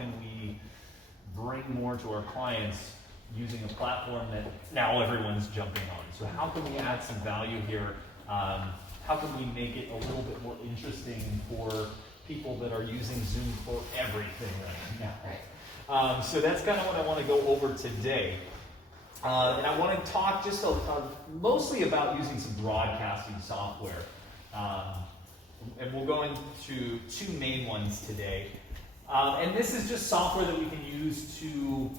can we bring more to our clients using a platform that now everyone's jumping on? So how can we add some value here? How can we make it a little bit more interesting for people that are using Zoom for everything right now? So that's kind of what I want to go over today. And I want to talk just mostly about using some broadcasting software. And we'll go into two main ones today. And this is just software that we can use to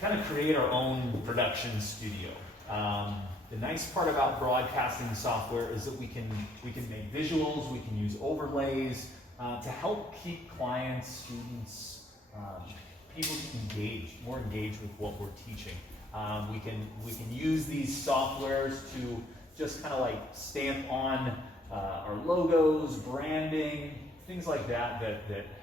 kind of create our own production studio. The nice part about broadcasting software is that we can make visuals, we can use overlays to help keep clients, students, people more engaged with what we're teaching. We can use these softwares to just kind of like stamp on our logos, branding, things like that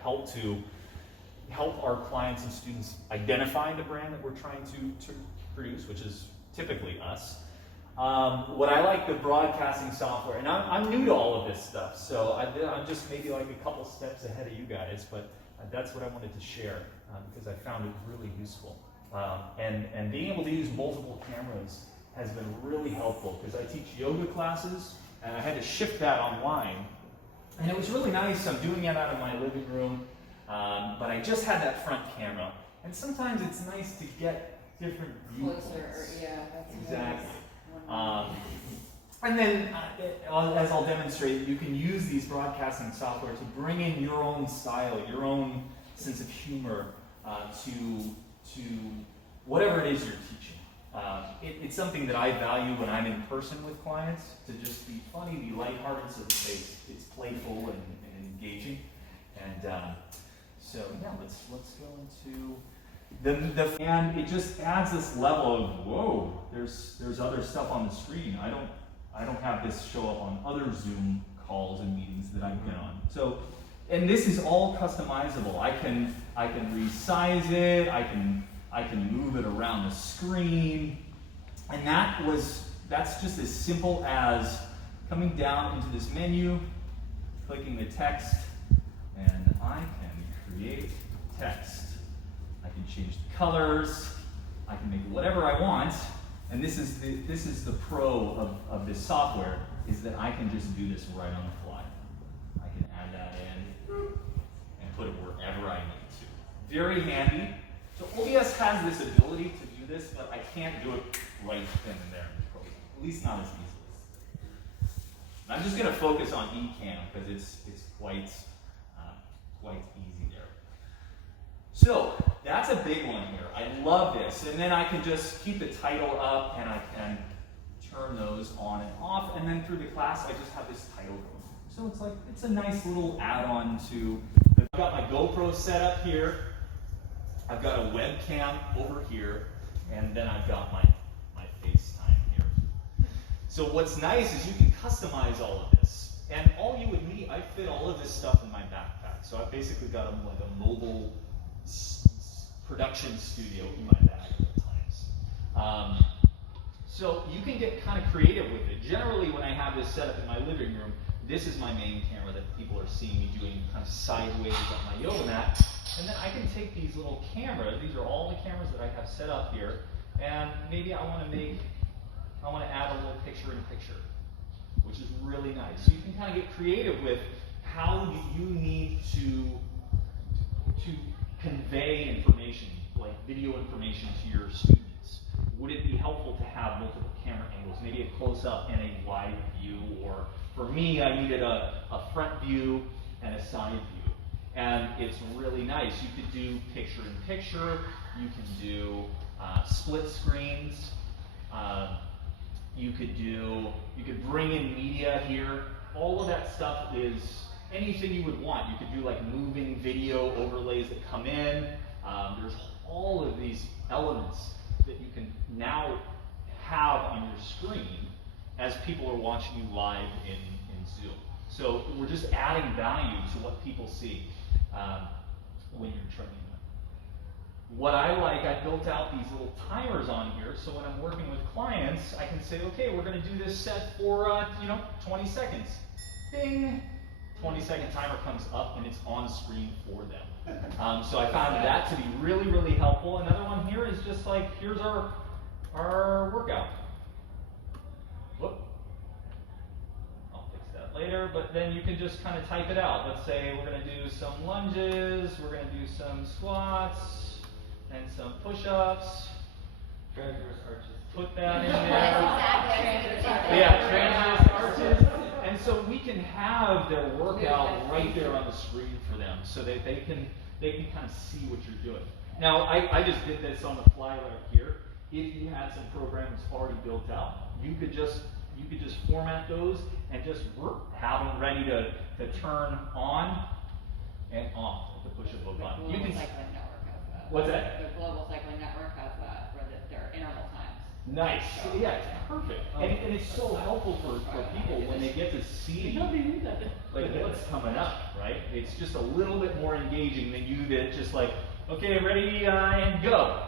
help our clients and students identify the brand that we're trying to produce, which is typically us. What I like the broadcasting software, and I'm new to all of this stuff, so I'm just maybe like a couple steps ahead of you guys, but that's what I wanted to share because I found it really useful. And being able to use multiple cameras has been really helpful because I teach yoga classes and I had to shift that online. And it was really nice. I'm doing it out of my living room, but I just had that front camera. And sometimes it's nice to get different viewpoints. Closer, yeah, that's exactly. And then, as I'll demonstrate, you can use these broadcasting software to bring in your own style, your own sense of humor to whatever it is you're teaching. It's something that I value when I'm in person with clients, to just be funny, be lighthearted, so that it's playful and engaging. And so yeah, let's go into and it just adds this level of whoa. There's other stuff on the screen. I don't have this show up on other Zoom calls and meetings that I've been on. So, and this is all customizable. I can resize it. I can move it around the screen, and that's just as simple as coming down into this menu, clicking the text, and I can create text. I can change the colors. I can make whatever I want, and this is the pro of this software, is that I can just do this right on the fly. I can add that in and put it wherever I need to. Very handy. So OBS has this ability to do this, but I can't do it right then and there, at least not as easily. And I'm just going to focus on eCam because it's quite easy there. So that's a big one here. I love this. And then I can just keep the title up and I can turn those on and off. And then through the class, I just have this title going. So it's a nice little add-on to, I've got my GoPro set up here. I've got a webcam over here, and then I've got my FaceTime here. So what's nice is you can customize all of this. And all you would need, I fit all of this stuff in my backpack. So I've basically got like a mobile production studio in my bag at times. So you can get kind of creative with it. Generally, when I have this set up in my living room, this is my main camera that people are seeing me doing kind of sideways on my yoga mat. And then I can take these little cameras, these are all the cameras that I have set up here, and maybe I want to add a little picture-in-picture, which is really nice. So you can kind of get creative with how do you need to convey information, like video information to your students. Would it be helpful to have multiple camera angles, maybe a close-up and a wide view, or for me, I needed a front view and a side view. And it's really nice. You could do picture-in-picture. You can do split screens. You could bring in media here. All of that stuff is anything you would want. You could do like moving video overlays that come in. There's all of these elements that you can now have on your screen as people are watching you live in Zoom. So we're just adding value to what people see when you're training them. What I like, I built out these little timers on here, so when I'm working with clients, I can say, okay, we're going to do this set for 20 seconds. Bing! 20-second timer comes up and it's on screen for them. So I found that to be really, really helpful. Another one here is just like, here's our workout. Whoop. I'll fix that later, but then you can just kind of type it out. Let's say we're going to do some lunges, we're going to do some squats, and some push-ups. Transverse arches. Put that in there. That's exactly. Yeah, transverse arches. And so we can have their workout right there on the screen for them, so that they can kind of see what you're doing. Now, I just did this on the fly right here. If you had some programs already built out, you could just format those and just have them ready to turn on and off at the push of a button. The Global Cycling Network has that. What's that? The Global Cycling Network has that, where their interval times. Nice. So, yeah, it's perfect. And it's so helpful for people when they get to see like what's coming up, right? It's just a little bit more engaging than you that just like, okay, ready, and go.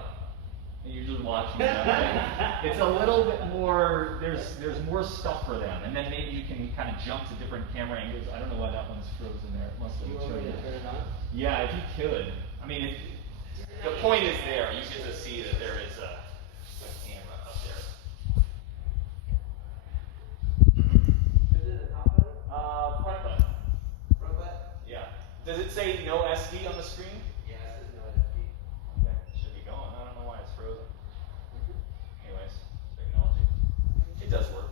And you're just watching that, right? It's a little bit more, there's more stuff for them. And then maybe you can kind of jump to different camera angles. I don't know why that one's frozen there. It must have been turn it on? Yeah, if you could. I mean, the point is there. You get to see that there is a camera up there. Is it a top button? Front button. Front button? Yeah. Does it say no SD on the screen? Yeah, it says no SD. Okay, it should be going. I don't know why it's frozen. Anyways, technology. It does work.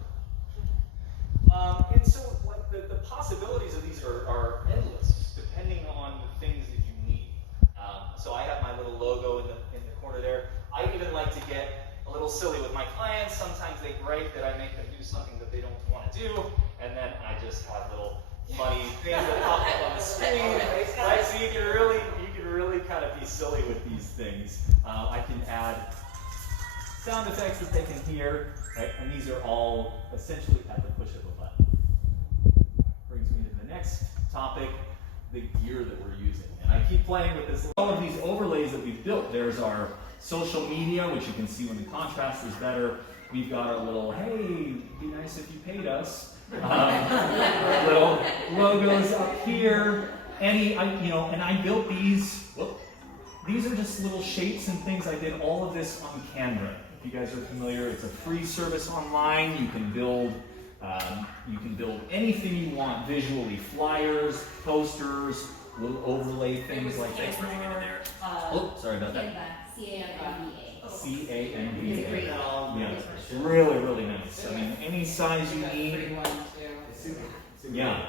And so, like, the possibilities of these are endless, depending on the things that you need. So I have my little logo in the corner there. I even like to get a little silly with my clients. Sometimes they gripe that I make them do something that they don't want to do, and then I just have little funny things that pop up on the screen, right? So you can really kind of be silly with these things. I can add sound effects that they can hear, right? And these are all essentially at the push of a button. Brings me to the next topic, the gear that we're using. And I keep playing with this. All of these overlays that we've built. There's our social media, which you can see when the contrast is better. We've got our little, hey, it'd be nice if you paid us. Little logos up here. And I built these. Whoop. These are just little shapes and things. I did all of this on Canva. If you guys are familiar, it's a free service online. You can build anything you want visually: flyers, posters, little overlay things like that. Sorry about that. CANVA. CANVA. Yeah, really, really nice. I mean, any size you need. Yeah.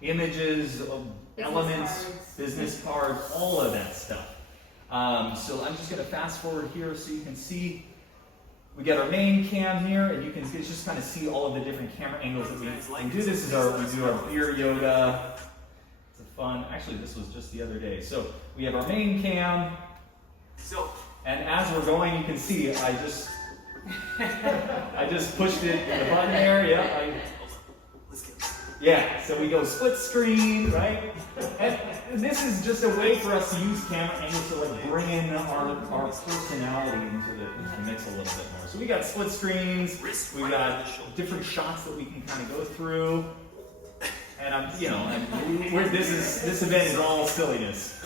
Images, elements, business cards, all of that stuff. So I'm just going to fast forward here so you can see. We got our main cam here, and you can just kind of see all of the different camera angles that we can do. This is we do our beer yoga. It's a fun. Actually, this was just the other day. So we have our main cam. And as we're going, you can see I just pushed it in the button there. Yeah, so we go split screen, right? And this is just a way for us to use camera angles to like bring in our personality into the mix a little bit more. So we got split screens, we got different shots that we can kind of go through. And this event is all silliness.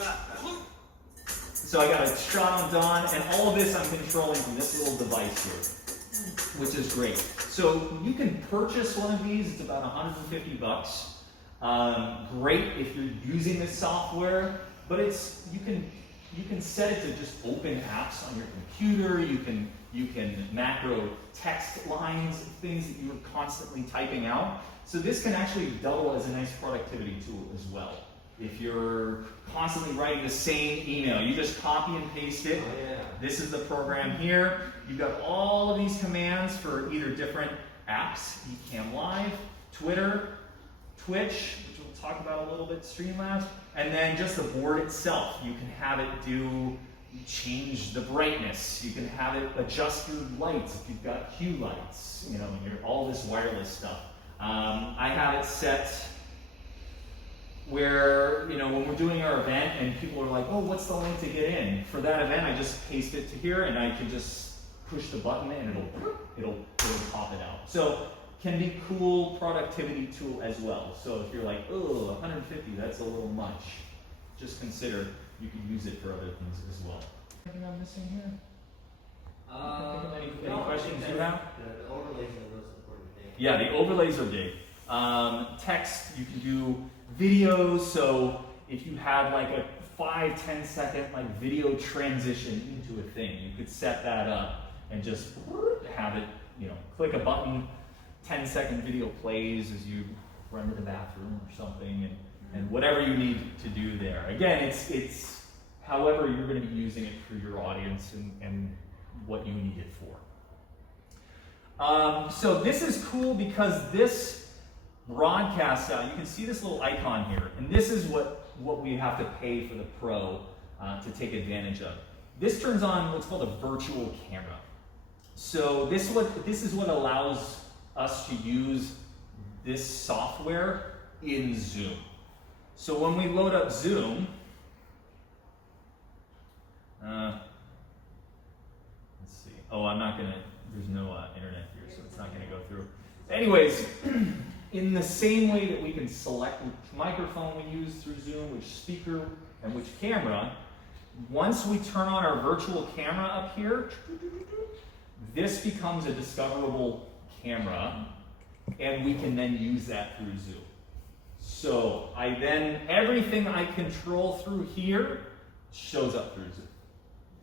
So I got a shot on Dawn, and all of this I'm controlling from this little device here, which is great. So you can purchase one of these. It's about $150. Great if you're using this software, but you can set it to just open apps on your computer. You can macro text lines, things that you are constantly typing out. So this can actually double as a nice productivity tool as well. If you're constantly writing the same email, you just copy and paste it. This is the program here. You've got all of these commands for either different apps, Ecamm Live, Twitter, Twitch, which we'll talk about a little bit, Streamlabs, and then just the board itself. You can have it change the brightness. You can have it adjust your lights if you've got hue lights, all this wireless stuff. I have it set where, when we're doing our event and people are like, oh, what's the link to get in? For that event, I just paste it to here and I can just push the button and it'll pop it out. So can be cool productivity tool as well. So if you're like, oh, 150, that's a little much, just consider you can use it for other things as well. Anything I'm missing here? Any questions you have? The overlays are the most important thing. Yeah, the overlays are big. Text, you can do videos, so if you had like a 5-10 second like video transition into a thing, you could set that up and just have it, you know, click a button, 10-second video plays as you run to the bathroom or something, and whatever you need to do there. Again, it's however you're going to be using it for your audience and what you need it for. So this is cool because this broadcasts out. You can see this little icon here, and this is what we have to pay for the Pro to take advantage of. This turns on what's called a virtual camera. So this is what allows us to use this software in Zoom. So when we load up Zoom, let's see. Oh, there's no internet here, so it's not gonna go through. Anyways, in the same way that we can select which microphone we use through Zoom, which speaker, and which camera, once we turn on our virtual camera up here, this becomes a discoverable camera, and we can then use that through Zoom. So everything I control through here shows up through Zoom.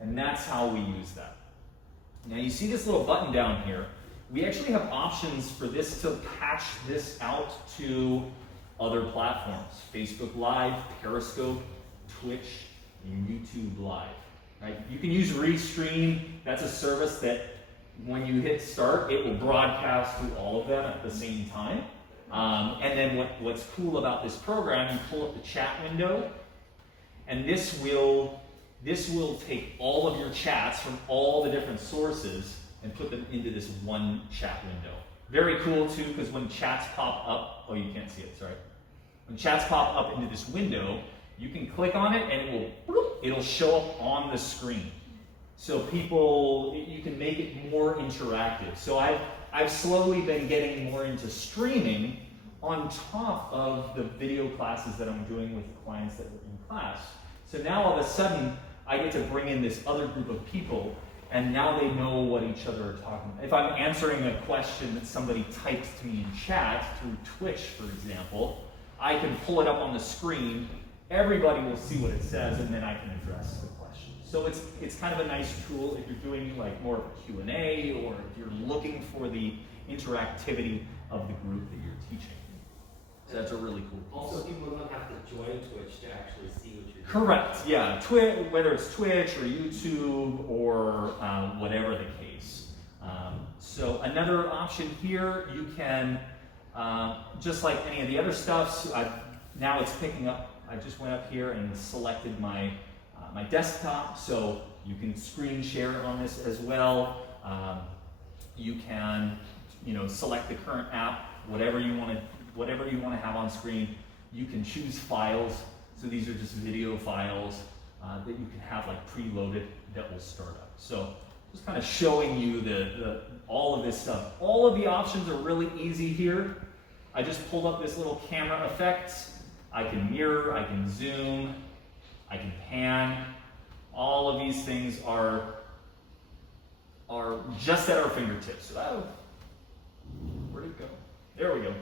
And that's how we use that. Now you see this little button down here. We actually have options for this to patch this out to other platforms. Facebook Live, Periscope, Twitch, and YouTube Live. Right? You can use Restream. That's a service that when you hit start, it will broadcast to all of them at the same time. And then what's cool about this program, you pull up the chat window, and this will take all of your chats from all the different sources and put them into this one chat window. Very cool too, because when chats pop up, oh, you can't see it, sorry. When chats pop up into this window, you can click on it and it'll show up on the screen. So you can make it more interactive. So I've slowly been getting more into streaming on top of the video classes that I'm doing with the clients that were in class. So now all of a sudden, I get to bring in this other group of people, and now they know what each other are talking about. If I'm answering a question that somebody typed to me in chat through Twitch, for example, I can pull it up on the screen, everybody will see what it says, and then I can address the question. So it's kind of a nice tool if you're doing like more of a Q&A, or if you're looking for the interactivity of the group that you're teaching. So that's a really cool piece. Also, people don't have to join Twitch to actually see what you're doing. Correct, yeah. Whether it's Twitch or YouTube or whatever the case. So another option here, you can, just like any of the other stuffs, now it's picking up. I just went up here and selected my desktop, so you can screen share on this as well. You can, select the current app, whatever you want to have on screen. You can choose files. So these are just video files that you can have like preloaded that will start up. So just kind of showing you all of this stuff. All of the options are really easy here. I just pulled up this little camera effect. I can mirror, I can zoom, I can pan. All of these things are just at our fingertips. Oh, where'd it go? There we go.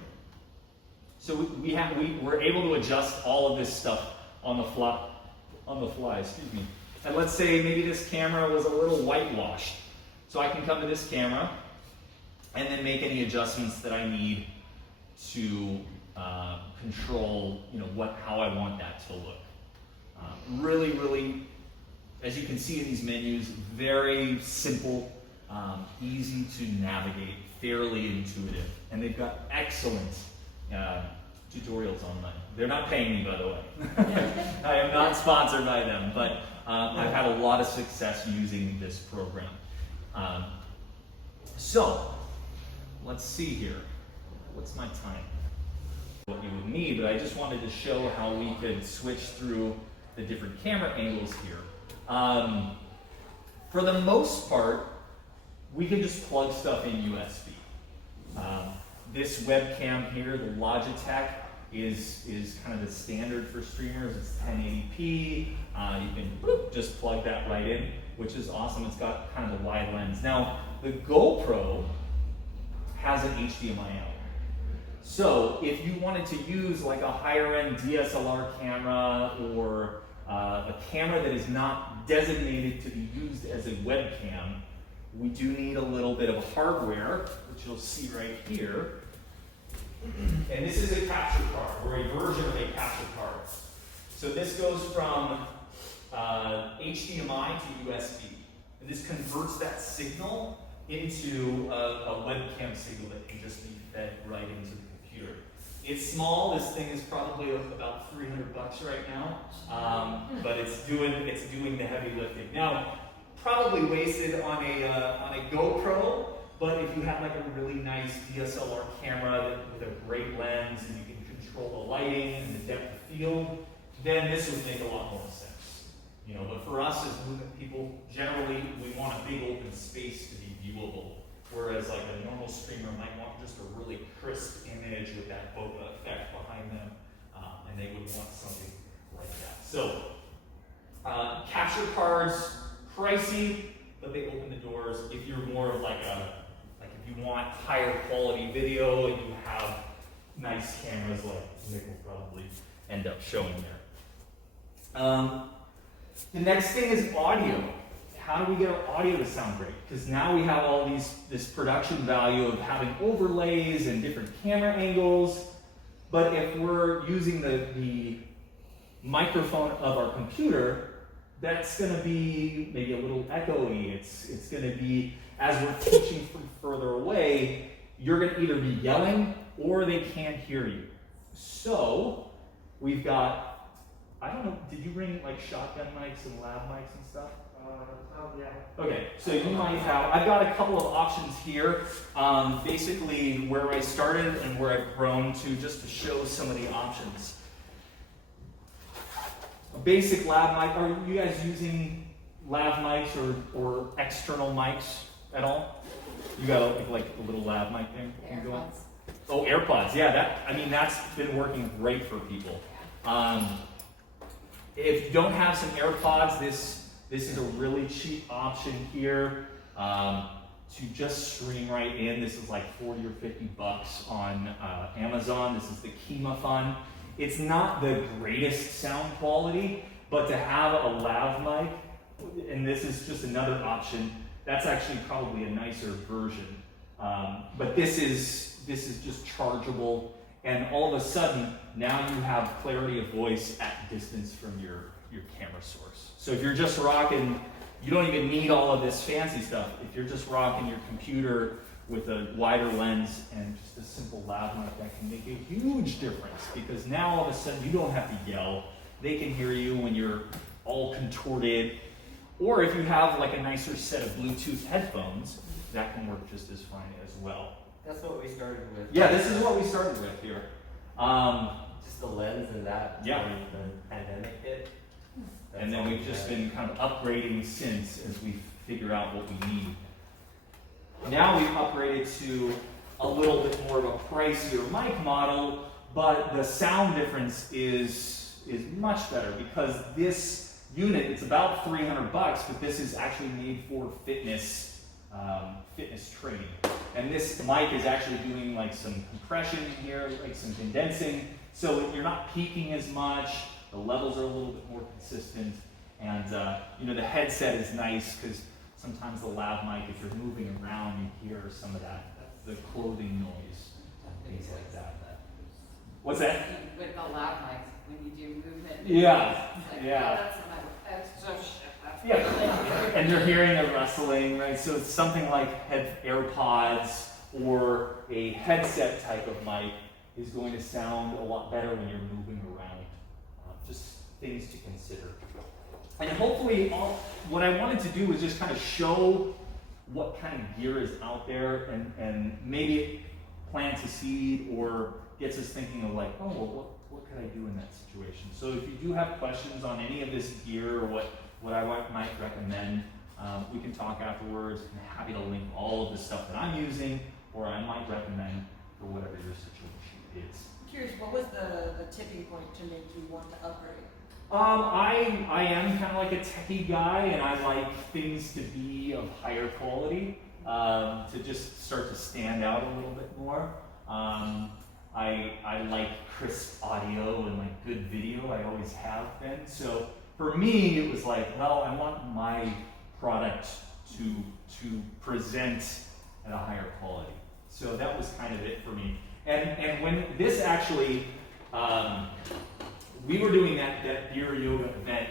So we're able to adjust all of this stuff on the fly, excuse me. And let's say maybe this camera was a little whitewashed. So I can come to this camera and then make any adjustments that I need to control, how I want that to look. Really, really, as you can see in these menus, very simple, easy to navigate, fairly intuitive, and they've got excellent tutorials online. They're not paying me, by the way. I am not sponsored by them, but I've had a lot of success using this program. So, let's see here. What's my time? What you would need, but I just wanted to show how we could switch through the different camera angles here. For the most part, we can just plug stuff in USB. This webcam here, the Logitech, is kind of the standard for streamers. It's 1080p. You can just plug that right in, which is awesome. It's got kind of a wide lens. Now, the GoPro has an HDMI out. So if you wanted to use like a higher end DSLR camera or a camera that is not designated to be used as a webcam, we do need a little bit of hardware, which you'll see right here. And this is a capture card, or a version of a capture card. So this goes from HDMI to USB. And this converts that signal into a webcam signal that can just be fed right into the computer. It's small. This thing is probably about $300 right now, but it's doing the heavy lifting. Now, probably wasted on a GoPro, but if you have like a really nice DSLR camera with a great lens and you can control the lighting and the depth of field, then this would make a lot more sense. You know, but for us as movement people, generally we want a big open space to be viewable, whereas like a normal streamer might want just a really crisp image with that bokeh effect behind them, and they would want something like that. So, capture cards, pricey, but they open the doors. If you're more of if you want higher quality video and you have nice cameras like Nick will probably end up showing there. The next thing is audio. How do we get our audio to sound great? Because now we have all this production value of having overlays and different camera angles. But if we're using the microphone of our computer, that's going to be maybe a little echoey. It's going to be, as we're teaching from further away, you're going to either be yelling or they can't hear you. So we've got, I don't know, did you bring like shotgun mics and lab mics and stuff? Yeah. Okay, so you might have, I've got a couple of options here. Basically where I started and where I've grown to, just to show some of the options. A basic lab mic, are you guys using lab mics or external mics at all? You got like a little lab mic there? AirPods. Oh, AirPods, yeah, that's been working great for people. If you don't have some AirPods, this is a really cheap option here to just stream right in. This is like 40 or 50 bucks on Amazon. This is the Kima Fun. It's not the greatest sound quality, but to have a lav mic, and this is just another option, that's actually probably a nicer version. But this is just chargeable, and all of a sudden, now you have clarity of voice at distance from your camera source. So if you're just rocking, you don't even need all of this fancy stuff. If you're just rocking your computer with a wider lens and just a simple lav mic, that can make a huge difference, because now all of a sudden you don't have to yell. They can hear you when you're all contorted. Or if you have like a nicer set of Bluetooth headphones, that can work just as fine as well. That's what we started with. Yeah, this is what we started with here. Just the lens and that Yeah. when the pandemic hit. And then we've just been kind of upgrading since as we figure out what we need. Now we've upgraded to a little bit more of a pricier mic model, but the sound difference is much better, because this unit, it's about 300 bucks, but this is actually made for fitness training. And this mic is actually doing like some compression in here, like some condensing, so you're not peaking as much. The levels are a little bit more consistent, and the headset is nice, because sometimes the lav mic, if you're moving around, you hear some of that, the clothing noise, things like that. What's that? With the lab mics, when you do movement. Yeah, It's like, yeah. oh, that's so shit. That's Yeah, and you're hearing the rustling, right? So it's something like AirPods or a headset type of mic is going to sound a lot better when you're moving around. Just things to consider. And hopefully, what I wanted to do was just kind of show what kind of gear is out there, and maybe it plants a seed or gets us thinking of like, oh, well, what could I do in that situation? So if you do have questions on any of this gear or what I might recommend, we can talk afterwards. I'm happy to link all of the stuff that I'm using, or I might recommend for whatever your situation is. curious, what was the tipping point to make you want to upgrade? I am kind of like a techie guy, and I like things to be of higher quality, to just start to stand out a little bit more. I like crisp audio and like good video. I always have been. So for me, it was like, well, I want my product to present at a higher quality. So that was kind of it for me. And when this actually, we were doing that beer yoga event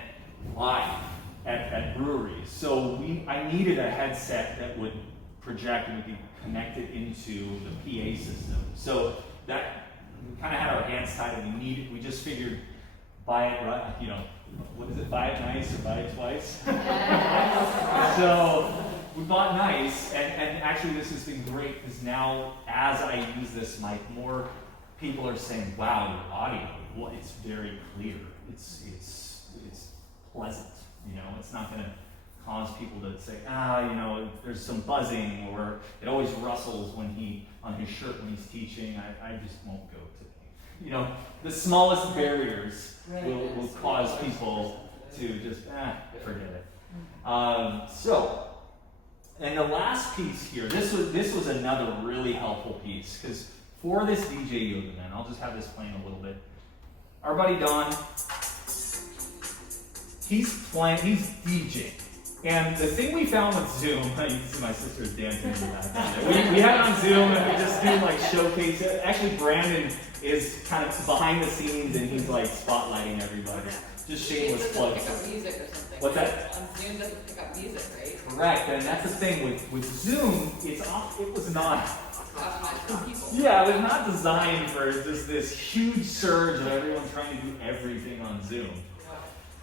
live at breweries. So I needed a headset that would project and we could connect it into the PA system. So that we kind of had our hands tied and we just figured buy it right, you know, what is it, buy it nice or buy it twice? So we bought nice, and actually this has been great because now as I use this mic, more people are saying, wow, your audio, well, it's very clear. It's pleasant, you know, it's not gonna cause people to say, you know, there's some buzzing, or it always rustles when on his shirt when he's teaching. I just won't go today. You know, the smallest barriers will cause people to just, forget it. So, and the last piece here, this was another really helpful piece, because for this DJ yoga event, I'll just have this playing a little bit. Our buddy Don, he's DJing. And the thing we found with Zoom, you can see my sister's dancing in the background. We had it on Zoom and we just do like showcase it. Actually, Brandon is kind of behind the scenes and he's like spotlighting everybody. Just shameless plug. Pick up music or something. What's that? On Zoom doesn't pick up music, right? Correct, and that's the thing with Zoom. It was not. People. Yeah, it was not designed for just this huge surge of everyone trying to do everything on Zoom.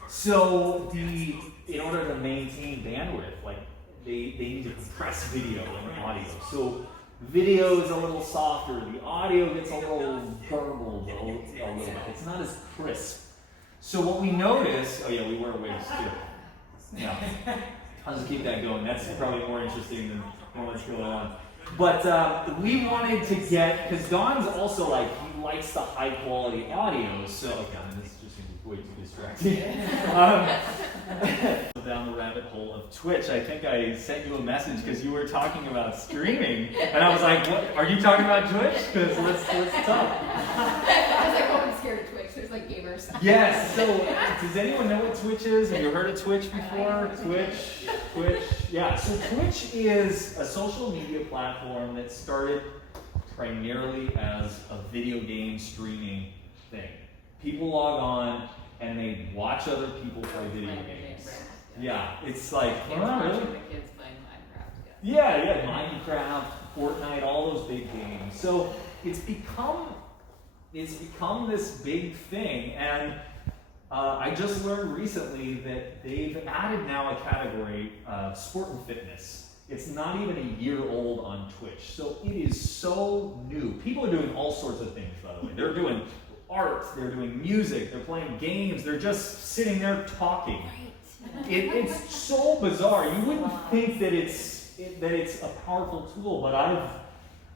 So in order to maintain bandwidth, like they need to compress video and audio. So video is a little softer, the audio gets a little garbled a little bit. It's not as crisp. So what we noticed, oh yeah, we wear wigs too. Yeah, I'll just keep that going. That's probably more interesting than what's going on. But we wanted to get, because Don's also like, he likes the high quality audio, so, God, this is just going to be way too distracting. Down the rabbit hole of Twitch, I think I sent you a message because you were talking about streaming, and I was like, "What? Are you talking about Twitch? Because let's talk." I was like, oh, I'm scared of Twitch. There's like gamers. Yes. So, does anyone know what Twitch is? Have you heard of Twitch before? Twitch. Yeah. So Twitch is a social media platform that started primarily as a video game streaming thing. People log on and they watch other people play video games. Yeah, it's like, Kids watching the kids playing Minecraft. yeah, Minecraft, Fortnite, all those big games. So it's become this big thing, and I just learned recently that they've added now a category of sport and fitness. It's not even a year old on Twitch, so it is so new. People are doing all sorts of things, by the way. They're doing art, they're doing music, they're playing games, they're just sitting there talking. It's so bizarre. You wouldn't think that it's a powerful tool, but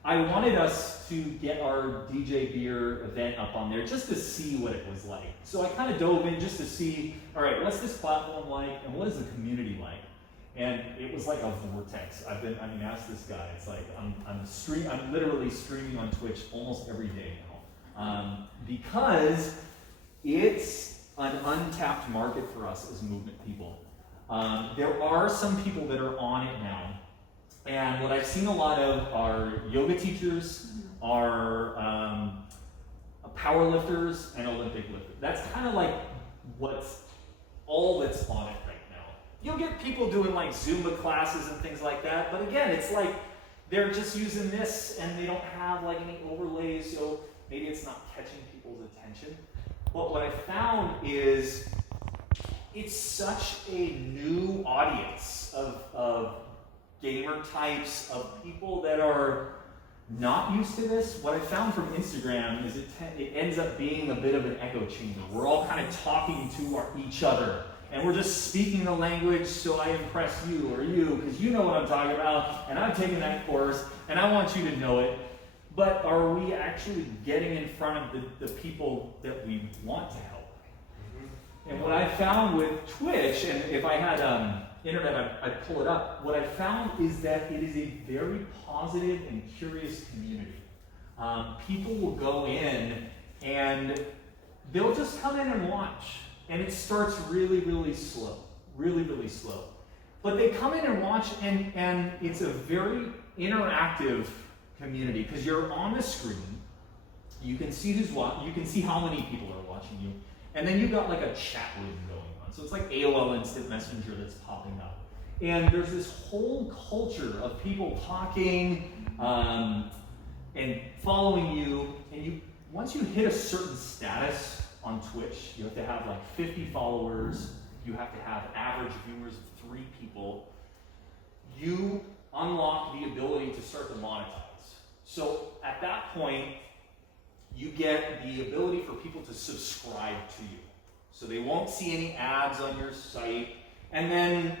I wanted us to get our DJ Beer event up on there just to see what it was like. So I kind of dove in just to see, all right, what's this platform like, and what is the community like? And it was like a vortex. Ask this guy. It's like I'm literally streaming on Twitch almost every day now, because it's an untapped market for us as movement people. There are some people that are on it now, and what I've seen a lot of are yoga teachers, are power lifters, and Olympic lifters. That's kind of like what's all that's on it right now. You'll get people doing like Zumba classes and things like that, but again, it's like they're just using this and they don't have like any overlays, so maybe it's not catching people's attention. But what I found is it's such a new audience of gamer types, of people that are not used to this. What I found from Instagram is it ends up being a bit of an echo chamber. We're all kind of talking to each other, and we're just speaking the language so I impress you or you, because you know what I'm talking about, and I've taken that course, and I want you to know it. but are we actually getting in front of the people that we want to help? And what I found with Twitch, and if I had internet, I'd pull it up, what I found is that it is a very positive and curious community. People will go in and they'll just come in and watch. And it starts really, really slow. Really, really slow. But they come in and watch, and it's a very interactive community because you're on the screen. You can see who's watching. You can see how many people are watching you. And then you've got like a chat room going on. So it's like AOL Instant Messenger that's popping up. And there's this whole culture of people talking and following you. And once you hit a certain status on Twitch, you have to have like 50 followers. You have to have average viewers of 3 people. You unlock the ability to start to monetize. So at that point, you get the ability for people to subscribe to you. So they won't see any ads on your site. And then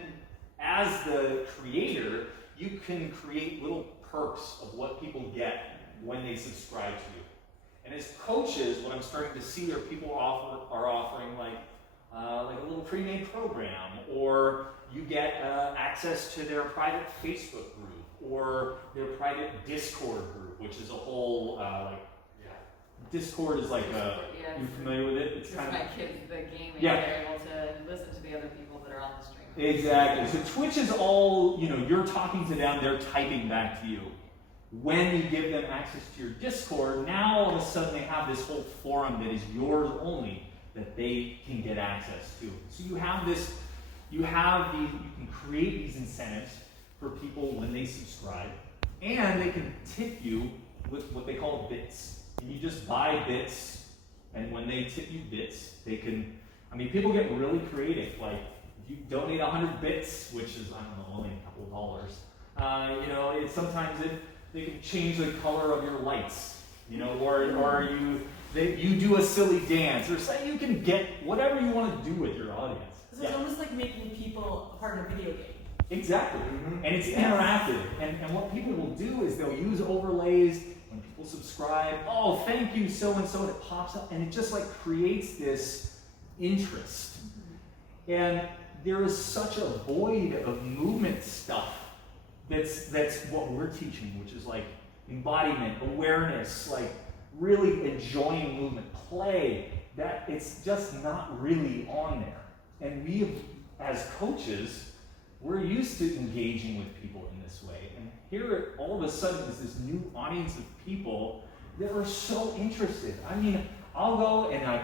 as the creator, you can create little perks of what people get when they subscribe to you. And as coaches, what I'm starting to see are people are offering like a little pre-made program, or you get access to their private Facebook group or their private Discord group, which is a whole Discord is like you familiar with it? It's It's kind of my kids, the gaming, Yeah. they're able to listen to the other people that are on the stream. exactly. So Twitch is all, you're talking to them, they're typing back to you. When you give them access to your Discord, now all of a sudden they have this whole forum that is yours only that they can get access to. So you can create these incentives for people when they subscribe, and they can tip you with what they call bits. And you just buy bits, and when they tip you bits, they can, people get really creative. Like, if you donate 100 bits, which is, only a couple of dollars, sometimes they can change the color of your lights, or you do a silly dance, or say you can get whatever you want to do with your audience. So it's almost like making people a part of a video game. Exactly. And it's interactive. And what people will do is they'll use overlays when people subscribe. Oh, thank you, so and so, and it pops up, and it just like creates this interest. And there is such a void of movement stuff. That's what we're teaching, which is like embodiment, awareness, like really enjoying movement, play. That it's just not really on there. And we, as coaches, we're used to engaging with people in this way. And here, all of a sudden, is this new audience of people that are so interested. I'll go and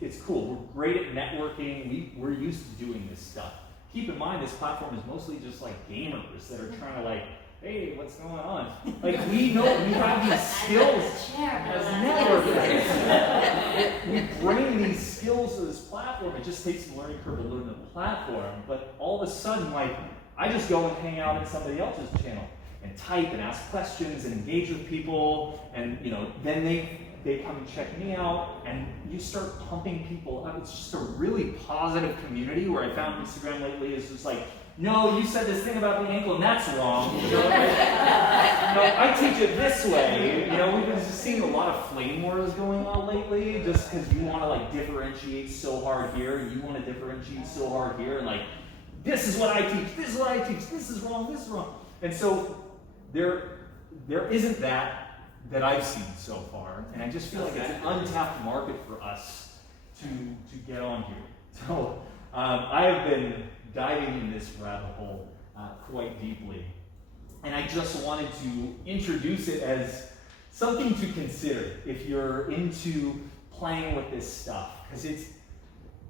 it's cool. We're great at networking. We're used to doing this stuff. Keep in mind, this platform is mostly just like gamers that are trying to like, hey, what's going on? Like we have these skills as networkers. We bring these skills to this platform. It just takes a learning curve to learn the platform. But all of a sudden, like, I just go and hang out in somebody else's channel and type and ask questions and engage with people, and then they come and check me out, and you start pumping people up. It's just a really positive community where I found Instagram lately is just like, no, you said this thing about the ankle and that's wrong. I teach it this way. We've been just seeing a lot of flame wars going on lately, just because you want to like differentiate so hard here, and you want to differentiate so hard here, and like, this is what I teach, this is what I teach, this is wrong, this is wrong. And so there isn't that I've seen so far, and I just feel like it's an untapped market for us to get on here. So I have been diving in this rabbit hole quite deeply, and I just wanted to introduce it as something to consider if you're into playing with this stuff, because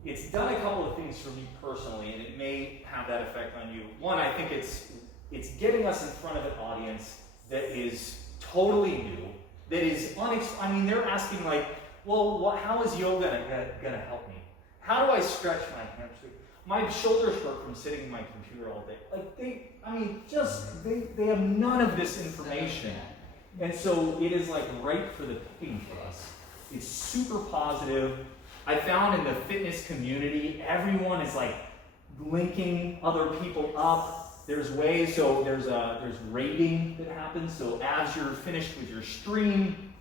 it's done a couple of things for me personally, and it may have that effect on you. One, I think it's getting us in front of an audience that is totally new, that is they're asking like, well, how is yoga gonna help me? How do I stretch my hamstring? My shoulders hurt from sitting in my computer all day. Like they have none of this information. And so it is like right for the picking for us. It's super positive. I found in the fitness community, everyone is like linking other people up. There's ways, so there's rating that happens. So as you're finished with your stream,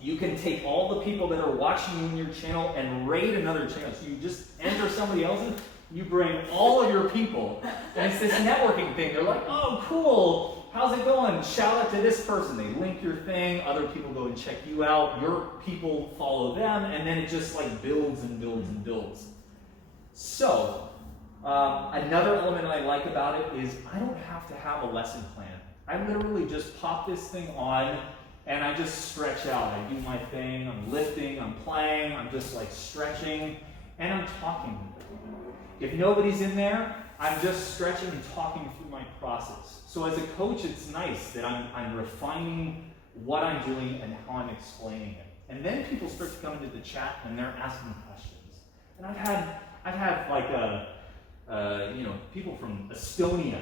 you can take all the people that are watching you in your channel and raid another channel. So you just enter somebody else's, you bring all of your people, and it's this networking thing. They're like, oh, cool, how's it going? Shout out to this person. They link your thing, other people go and check you out, your people follow them, and then it just like builds and builds and builds. So, another element I like about it is I don't have to have a lesson plan. I literally just pop this thing on, and I just stretch out. I do my thing, I'm lifting, I'm playing, I'm just like stretching, and I'm talking. If nobody's in there, I'm just stretching and talking through my process. So as a coach, it's nice that I'm refining what I'm doing and how I'm explaining it. And then people start to come into the chat and they're asking questions. And I've had like people from Estonia,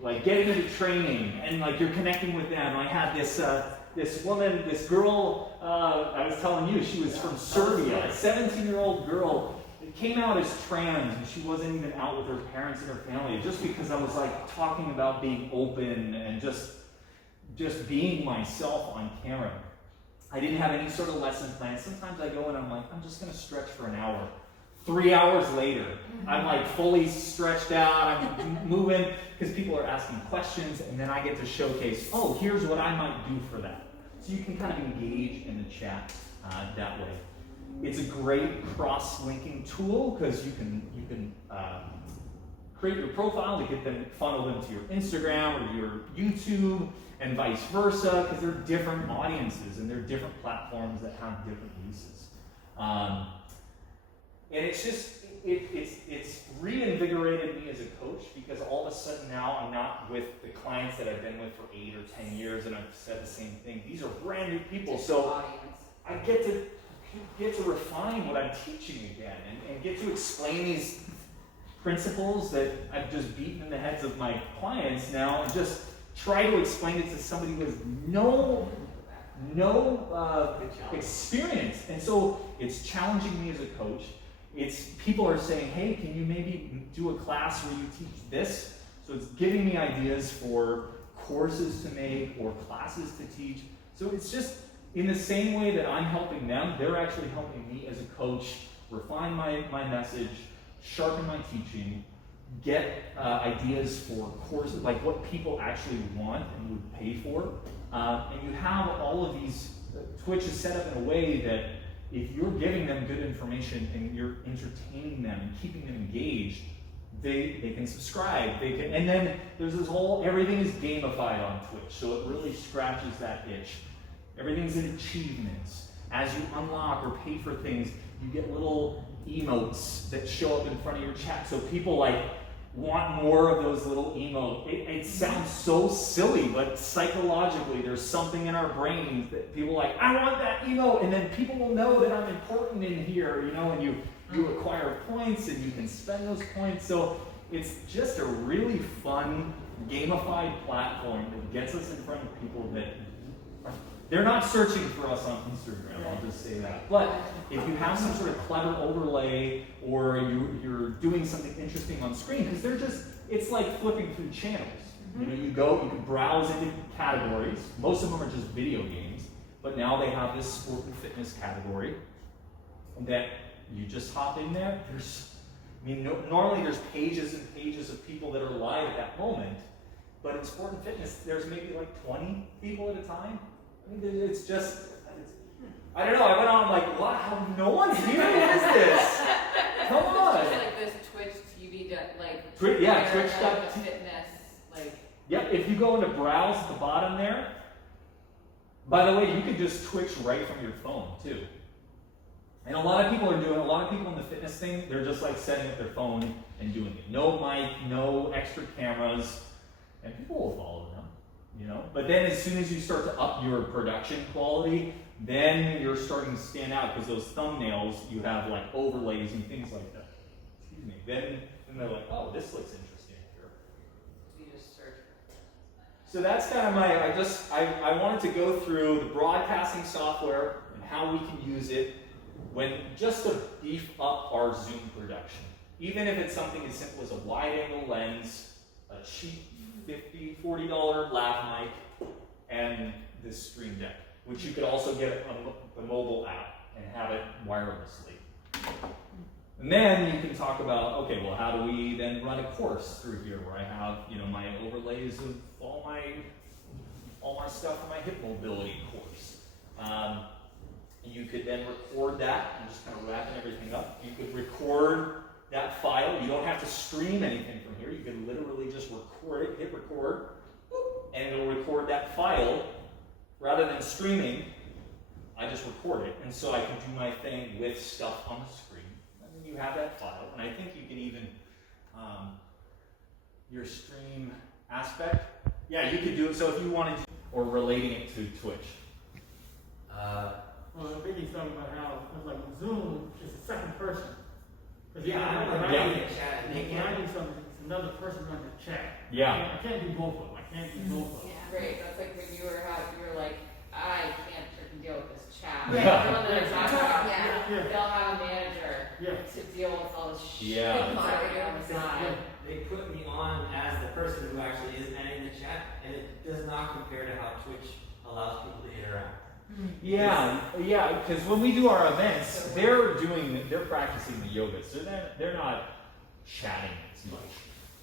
like getting into training, and like you're connecting with them. I had this woman, this girl, I was telling you, she was from Serbia, a 17-year-old girl that came out as trans, and she wasn't even out with her parents and her family, just because I was like talking about being open and just being myself on camera. I didn't have any sort of lesson plan. Sometimes I go and I'm like, I'm just gonna stretch for an hour. 3 hours later, I'm like fully stretched out, I'm moving, because people are asking questions, and then I get to showcase, oh, here's what I might do for that. So you can kind of engage in the chat that way. It's a great cross-linking tool, because you can create your profile to get them, funnel them to your Instagram or your YouTube, and vice versa, because they're different audiences, and they're different platforms that have different uses. And it's just, it's reinvigorated me as a coach, because all of a sudden now I'm not with the clients that I've been with for 8 or 10 years and I've said the same thing. These are brand new people. So I get to refine what I'm teaching again, and get to explain these principles that I've just beaten in the heads of my clients now, and just try to explain it to somebody who has no experience. And so it's challenging me as a coach. People are saying, hey, can you maybe do a class where you teach this? So it's giving me ideas for courses to make or classes to teach. So it's just in the same way that I'm helping them, they're actually helping me as a coach refine my message, sharpen my teaching, get ideas for courses, like what people actually want and would pay for. And you have all of these, Twitch is set up in a way that if you're giving them good information and you're entertaining them and keeping them engaged, they can subscribe. And then there's this whole, everything is gamified on Twitch, so it really scratches that itch. Everything's in achievements. As you unlock or pay for things, you get little emotes that show up in front of your chat. So people like want more of those little emotes. It sounds so silly, but psychologically there's something in our brains that people are like, I want that emote, and then people will know that I'm important in here, and you acquire points and you can spend those points. So it's just a really fun, gamified platform that gets us in front of people that they're not searching for us on Instagram, I'll just say that. But if you have some sort of clever overlay, or you're doing something interesting on screen, because it's like flipping through channels. You can browse into categories. Most of them are just video games, but now they have this sport and fitness category that you just hop in there. Normally there's pages and pages of people that are live at that moment, but in sport and fitness, there's maybe like 20 people at a time. It's just, I don't know, I went on like, wow, no one's here, what is this? Come on. It's just like this Twitch TV, like, Twitch.tv. fitness, like. Yep, if you go into browse at the bottom there, by the way, you can just Twitch right from your phone too. And a lot of people in the fitness thing, they're just like setting up their phone and doing it. No mic, no extra cameras, and people will follow them. But then as soon as you start to up your production quality, then you're starting to stand out, because those thumbnails, you have like overlays and things like that. Excuse me. Then they're like, oh, this looks interesting here. You just search for. So that's kind of I wanted to go through the broadcasting software and how we can use it just to beef up our Zoom production. Even if it's something as simple as a wide angle lens, a cheap $40 lav mic and this Stream Deck, which you could also get on the mobile app and have it wirelessly. And then you can talk about, okay, well, how do we then run a course through here where I have, my overlays of all my stuff for my hip mobility course. You could then record that. I'm just kind of wrapping everything up. You could record that file. You don't have to stream anything from here. You can literally just record it, hit record, and it'll record that file. Rather than streaming, I just record it. And so I can do my thing with stuff on the screen. And then you have that file. And I think you can even, your stream aspect, yeah, you could do it. So if you wanted to, or relating it to Twitch. Well, Vicky's talking about how it's like Zoom is the second person. Yeah, I'm like writing a chat and they When I can't. do something, it's another person on the chat. Yeah. I can't do both of them. I can't do both of them. Right, that's like when you were like, I can't freaking deal with this chat. Yeah. The one that I talked about, Yeah. they'll have a manager Yeah. to deal with all this shit Yeah. that's happening on the side. They put me on as the person who actually is managing the chat, and it does not compare to how Twitch allows people to interact. Yeah, because when we do our events, they're practicing the yoga, so they're not chatting as much.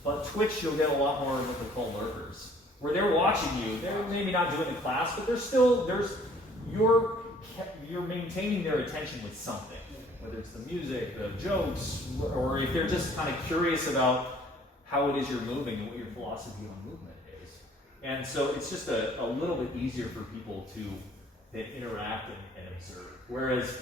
But Twitch, you'll get a lot more of what they call lurkers, where they're watching you. They're maybe not doing the class, but you're maintaining their attention with something, whether it's the music, the jokes, or if they're just kind of curious about how it is you're moving and what your philosophy on movement is. And so it's just a little bit easier for people to then interact and observe. Whereas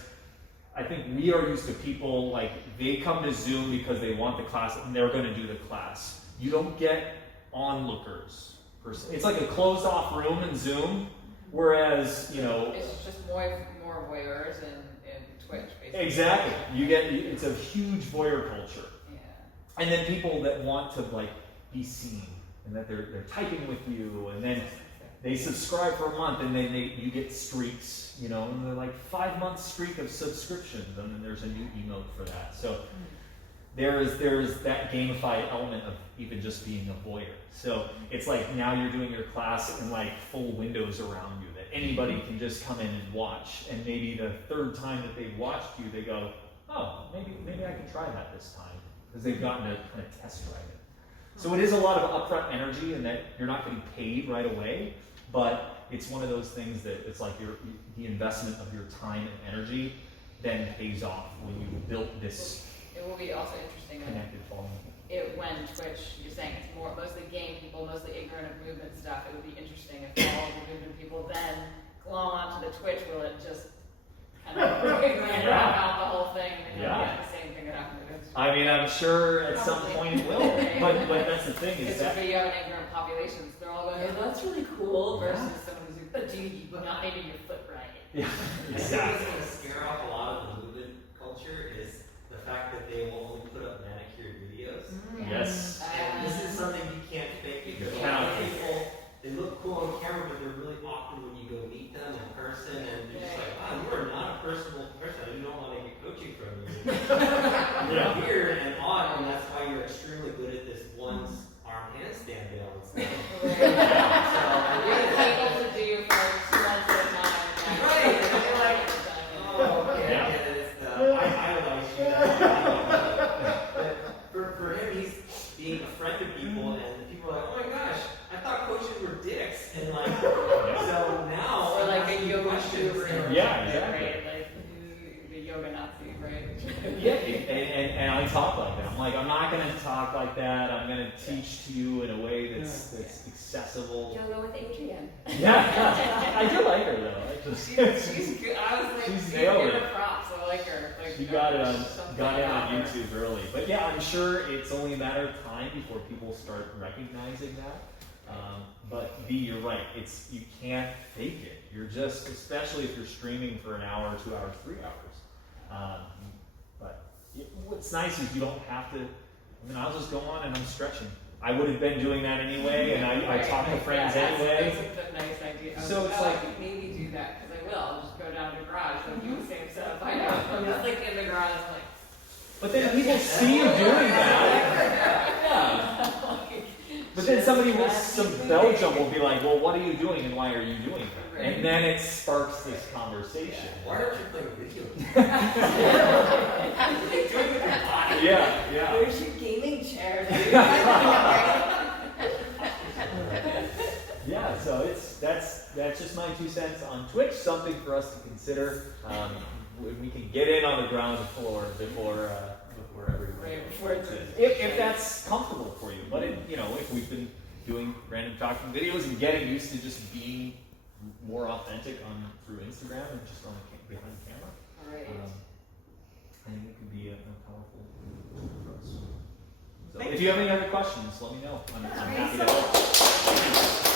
I think we are used to people, like, they come to Zoom because they want the class and they're going to do the class. You don't get onlookers per se. It's like a closed off room in Zoom, whereas, It's just more voyeurs in Twitch, basically. exactly. It's a huge voyeur culture. Yeah. And then people that want to, like, be seen and that they're typing with you, and then they subscribe for a month, and then you get streaks, and they're like 5-month streak of subscriptions, and then there's a new emote for that. So there's that gamified element of even just being a voyeur. So it's like now you're doing your class in like full windows around you that anybody can just come in and watch. And maybe the third time that they've watched you, they go, oh, maybe I can try that this time, because they've gotten to kind of test drive it. So it is a lot of upfront energy, and that you're not getting paid right away. But it's one of those things that it's like the investment of your time and energy then pays off when you built this It will be also interesting connected following. when Twitch, you're saying it's mostly game people, mostly ignorant of movement stuff. It would be interesting if all of the movement people then glom onto the Twitch. Will it just kind of rock out the whole thing and get the same thing that happened to Instagram? I mean, I'm sure at some point it will. But that's the thing is Because that if you have an ignorant population, they're all going, oh, that's really cool, versus someone who's like, but dude, you're not making your foot right. yeah, I think exactly. what's going to scare off a lot of the movement culture is the fact that they will only put up manicured videos. Yes. And this is something you can't fake, because a lot of people, they look cool on camera, but they're really awkward when you go meet them in person, and you're just like, wow, you are not a personable person. I do not want to get coaching from you. You're weird and odd, and that's why you're extremely good at this one arm handstand they always say. So, Able to do for 2 months at a time. right, and you're like, oh, okay, Yeah. yeah, I idolize you. But for him, he's being a friend to people, and people are like, oh my gosh, I thought coaches were dicks, and like, so now, Or like I'm a asking yoga questions. guru. Yeah, exactly. Right? Like the yoga Nazi, right? Yeah, and I talk like that. I'm like, I'm not going to talk like that. I'm going to teach to you in a way that's accessible. Yoga with Adrian. Yeah, I do like her though. She's good. I was like, She's give nailed her it. props. I like her. Like, She got it something on about her. YouTube early. But yeah, I'm sure it's only a matter of time before people start recognizing that. But B, you're right. You can't fake it. You're just, especially if you're streaming for an hour, 2 hours, 3 hours. But what's nice is you don't have to. I mean, I'll just go on and I'm stretching. I would have been doing that anyway, and I talk to friends anyway. That's a nice idea. So it's like- I could maybe do that, because I will. I'll just go down to the garage and do the same stuff. I know. I'm just like in the garage, like. But then people see you doing that. Yeah. But then somebody with some Belgium will be like, well, what are you doing and why are you doing it? And then it sparks this conversation. Why aren't you playing video games? Yeah. Where's your gaming chair? Yeah, so that's just my 2 cents on Twitch. Something for us to consider. We can get in on the ground floor before everyone. Right, before it's If that's comfortable for you, but if we've been doing random talking videos and getting used to just being more authentic through Instagram and just behind the camera, Right. I think it could be a powerful tool for us. So if you have any other questions, let me know. I'm happy to help.